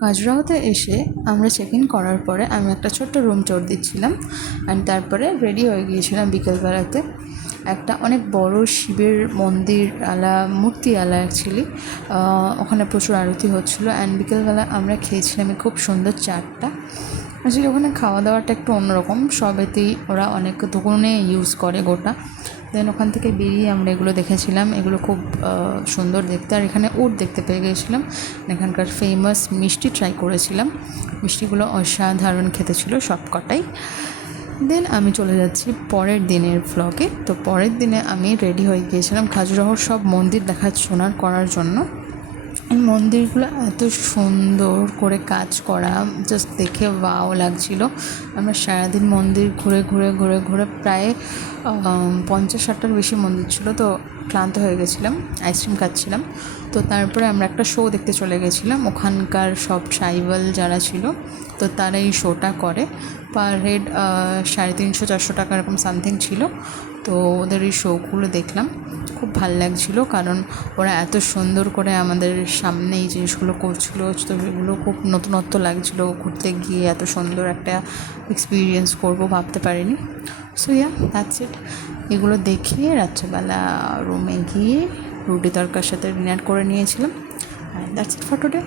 খাজুরাহোতে এসে আমরা check in করার পরে আমি একটা ছোট্ট রুম ট্যুর দিচ্ছিলাম অ্যান্ড তারপরে রেডি হয়ে গিয়েছিলাম বিকেলবেলাতে। একটা অনেক বড় শিবের মন্দির আলা মূর্তি আলা অ্যাকচুয়ালি, ওখানে প্রচুর আরতি হচ্ছিলো অ্যান্ড বিকেলবেলা আমরা খেয়েছিলাম খুব সুন্দর চাটটা। আসলে ওখানে খাওয়া দাওয়াটা একটু অন্যরকম, সবেতেই ওরা অনেক দোকানে ইউজ করে গোটা। দেন ওখান থেকে বেরিয়ে আমরা এগুলো দেখেছিলাম, এগুলো খুব সুন্দর দেখতে। আর এখানে উট দেখতে পেয়ে গিয়েছিলাম, এখানকার ফেমাস মিষ্টি ট্রাই করেছিলাম। মিষ্টিগুলো অসাধারণ খেতে ছিল সব কটাই। দেন আমি চলে যাচ্ছি পরের দিনের ভ্লগে। তো পরের দিনে আমি রেডি হয়ে গিয়েছিলাম খাজুরাহোর সব মন্দির দেখাশোনা করার জন্য। এই মন্দিরগুলো এত সুন্দর করে কাজ করা, জাস্ট দেখে ওয়াও লাগছিল। আমরা সারাদিন মন্দির ঘুরে ঘুরে ঘুরে ঘুরে প্রায় 50-60টার বেশি মন্দির ছিল, তো ক্লান্ত হয়ে গেছিলাম, আইসক্রিম খাচ্ছিলাম। তো তারপরে আমরা একটা শো দেখতে চলে গেছিলাম। ওখানকার সব ট্রাইবাল যারা ছিল তো তারা এই শোটা করে। পার হেড 350-400 টাকা এরকম সামথিং ছিল। তো ওদের এই শোগুলো দেখলাম, খুব ভাল লাগছিলো, কারণ ওরা এত সুন্দর করে আমাদের সামনে এই জিনিসগুলো করছিলো। তো এগুলো খুব নতুনত্ব লাগছিলো, ঘুরতে গিয়ে এত সুন্দর একটা এক্সপিরিয়েন্স করবো ভাবতে পারিনি। So yeah, that's it. এগুলো দেখিয়ে রাত্রেবেলা রুমে গিয়ে রুটি তরকার সাথে ডিনার করে নিয়েছিলাম। And that's it for today.